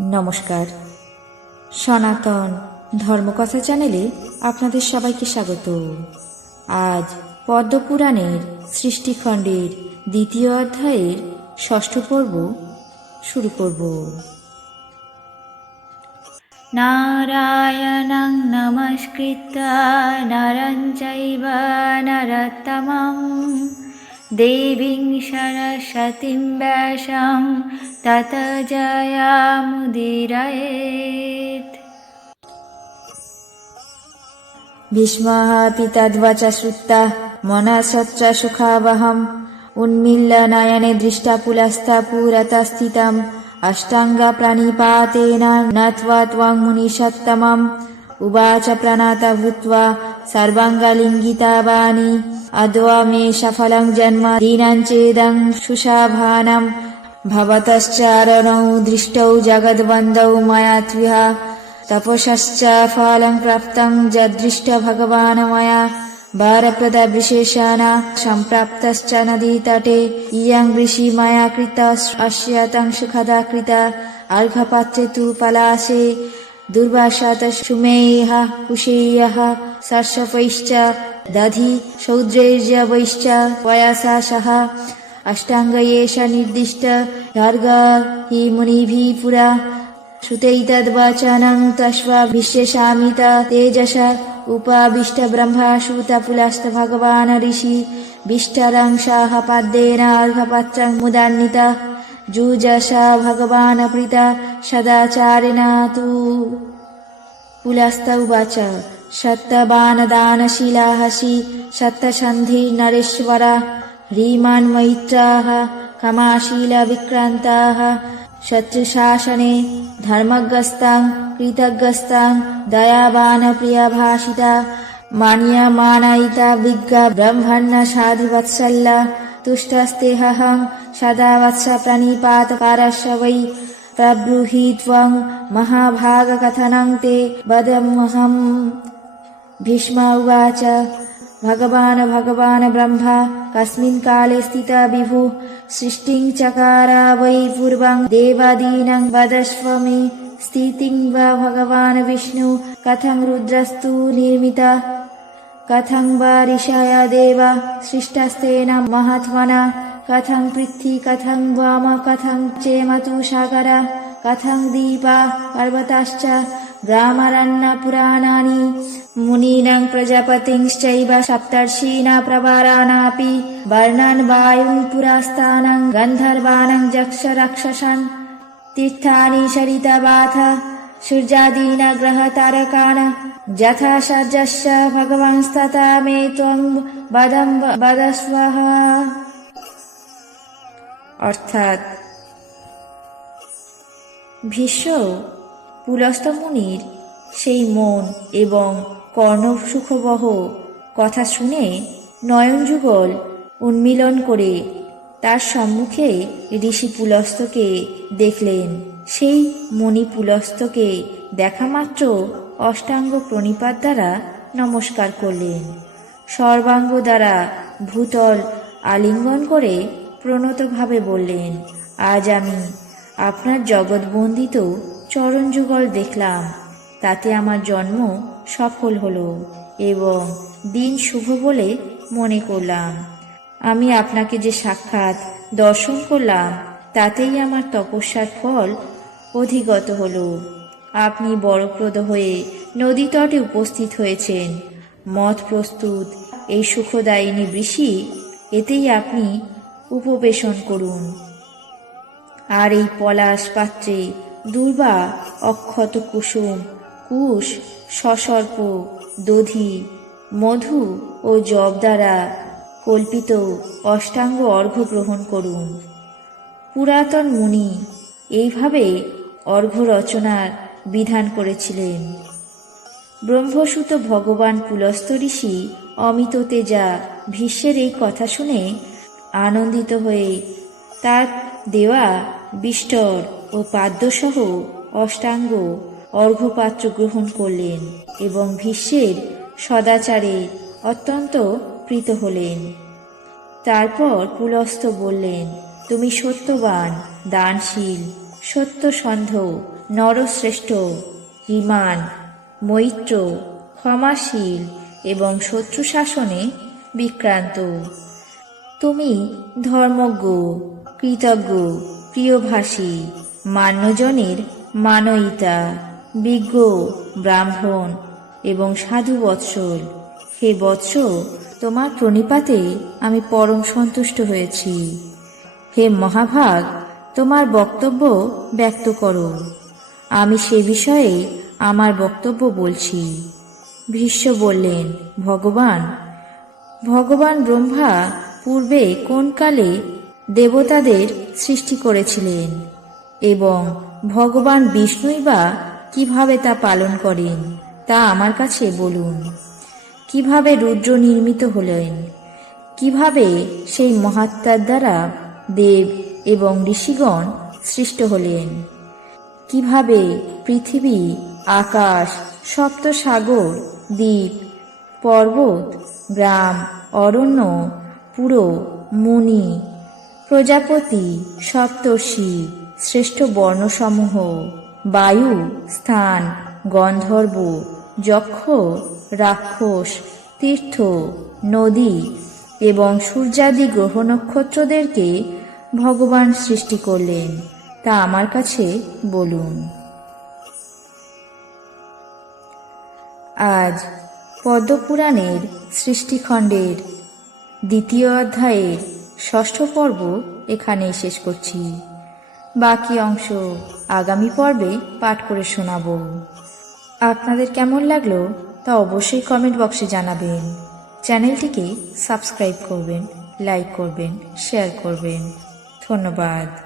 নমস্কার। সনাতন ধর্মকথা চ্যানেলে আপনাদের সবাইকে স্বাগত। আজ পদ্মপুরাণের সৃষ্টিখণ্ডের দ্বিতীয় অধ্যায়ের ষষ্ঠ পর্ব শুরু করব। নারায়ণং নমস্কৃত নরঞ্চৈব নরতমম देवीं सरस्वतीं व्यासं तत जयामुदीरयेत् भीष्मः अपि तद्वच श्रुत्वा मनसच्च सुखावहम् उन्मील्य नयने दृष्टा पुलस्ता पुरतस्थितम् अष्टाङ्गप्रणिपातेन नत्वा त्वं मुनिषत्तमम् उवाच प्रणत भूत्वा सर्वाङ्गलिङ्गिता वाणी अद्वा मे सफलं जन्म दीनं चेदं सुशाभानम् भवतश्चारणौ दृष्टौ जगद्वन्दौ मया त्विह तपसश्च फलं प्राप्तं यदृष्ट भगवान् मया वारप्रदविशेषाण सम्प्राप्तश्च नदीतटे इयं वृषि मया कृत अस्य तं सुखदा कृता अर्घपात्रे तु पलाशे दुर्वासात सुमेयः कुशेयः सर्षपैश्च दधि सौद्रैर्यवैश्च पयसा सह अष्टाङ्ग एष निर्दिष्ट ह्यर्ग हि मुनिभिः पुरा श्रुतैतद्वचनं तस्वा विश्यसामित तेजस उपाविष्टब्रह्माशूतपुलस्त भगवान् ऋषि विष्टरंशाः पाद्येन अर्घपत्रं मुदान्वित जुजसा भगवान् प्रीता सदाचारेण तु पुलस्त उवाच सत्तबानदानशिलाहसि सत्तसन्धि नरेश्वर ह्रीमान् मैत्राः कमाशीलविक्रान्ताः शत्रुशासने धर्मग्रस्तां कृतग्रस्तां दयावान प्रियभाषिता मान्यमानयिता विज्ञा ब्रह्मण्य साधिवत्सल्ल तुष्टस्तेहं सदा वत्स प्रणिपातकारस्य वै प्रब्रूहि त्वं महाभागकथनं ते वदमहम् भीष्म उवाच भगवान् भगवान् ब्रह्मा कस्मिन् काले स्थिता विभुः सृष्टिं चकार वै पूर्वं देवादीनं वदस्व मे स्थितिं वा भगवान् विष्णु कथं रुद्रस्तु निर्मिता कथं वा ऋषय देव सृष्टस्तेन महात्मना कथं पृथ्वी कथं वाम कथं चेमतु सागर कथं दीपा पर्वताश्च ग्रामरण्यपुराणानि मुनीनां प्रजापतिंश्चैव सप्तर्षीणा प्रवाराणापि वर्णान् वायुं पुरास्तानं गन्धर्वाणं जक्ष रक्षसन् तीर्थानि सरितवाथ सूर्यादीन ग्रहतारकान् यथा सजस्य भगवांस्तथा मे त्वं वदं वदस्वः অর্থাৎ ভীষ্ম পুলস্ত মুনির সেই মন এবং কর্ণসুখবহ কথা শুনে নয়নযুগল উন্মিলন করে তার সম্মুখে ঋষি পুলস্তকে দেখলেন। সেই মণি পুলস্তকে দেখা মাত্র অষ্টাঙ্গ প্রণিপাত দ্বারা নমস্কার করলেন। সর্বাঙ্গ দ্বারা ভূতল আলিঙ্গন করে প্রণতভাবে বললেন, আজ আমি আপনার জগৎবন্দিত চরণযুগল দেখলাম। তাতে আমার জন্ম সফল হলো এবং দিন শুভ বলে মনে করলাম। আমি আপনাকে যে সাক্ষাৎ দর্শন করলাম, তাতেই আমার তপস্যার ফল অধিগত হলো। আপনি বরপ্রদ হয়ে নদী তটে উপস্থিত হয়েছেন। মত প্রস্তুত এই সুখদায়িনী বৃষি এতেই আপনি উপবেশন করুন। আর এই পলাশ পাত্রে দুর্বা, অক্ষত কুসুম, কুশ, সসর্প, দধি, মধু ও জব দ্বারা কল্পিত অষ্টাঙ্গ অর্ঘ্য গ্রহণ করুন। পুরাতন মুনি এইভাবে অর্ঘ্য রচনার বিধান করেছিলেন। ব্রহ্মসূত ভগবান পুলস্ত ঋষি অমিত তেজা ভীষ্মের এই কথা শুনে আনন্দিত হয়ে তার দেওয়া বিষ্টর ও পাদ্যসহ অষ্টাঙ্গ অর্ঘ্যপাত্র গ্রহণ করলেন এবং ভীষ্মের সদাচারে অত্যন্ত প্রীত হলেন। তারপর পুলস্ত বললেন, তুমি সত্যবান, দানশীল সত্যসন্ধ নরশ্রেষ্ঠ হিমান মৈত্র, ক্ষমাশীল এবং শত্রু শাসনে বিক্রান্ত। তুমি ধর্মজ্ঞ, কৃতজ্ঞ, প্রিয়ভাষী, মান্যজনের মানয়িতা, বিজ্ঞ, ব্রাহ্মণ এবং সাধু বৎসল। হে বৎস, তোমার প্রণিপাতে আমি পরম সন্তুষ্ট হয়েছি। হে মহাভাগ, তোমার বক্তব্য ব্যক্ত করো। আমি সে বিষয়ে আমার বক্তব্য বলছি। ভীষ্ম বললেন, ভগবান ভগবান ব্রহ্মা পূর্বে কোন কালে দেবতাদের সৃষ্টি করেছিলেন এবং ভগবান বিষ্ণুই বা কীভাবে তা পালন করেন, তা আমার কাছে বলুন। কীভাবে রুদ্র নির্মিত হলেন, কীভাবে সেই মহাত্মার দ্বারা দেব এবং ঋষিগণ সৃষ্ট হলেন, কীভাবে পৃথিবী, আকাশ, সপ্তসাগর, দ্বীপ, পর্বত, গ্রাম, অরণ্য পুরো, মুনি, প্রজাপতি, সপ্তর্ষি, শ্রেষ্ঠ বর্ণসমূহ, বায়ু, স্থান, গন্ধর্ব, যক্ষ, রাক্ষস, তীর্থ, নদী এবং সূর্যাদি গ্রহ নক্ষত্রদেরকে ভগবান সৃষ্টি করলেন। তা আমার কাছে বলুন। আজ পদ্মপুরাণের সৃষ্টিখণ্ডের দ্বিতীয় অধ্যায়ের ষষ্ঠ পর্ব এখানেই শেষ করছি। বাকি অংশ আগামী পর্বে পাঠ করে শোনাব। আপনাদের কেমন লাগল তা অবশ্যই কমেন্ট বক্সে জানাবেন। চ্যানেলটিকে সাবস্ক্রাইব করবেন, লাইক করবেন, শেয়ার করবেন। ধন্যবাদ।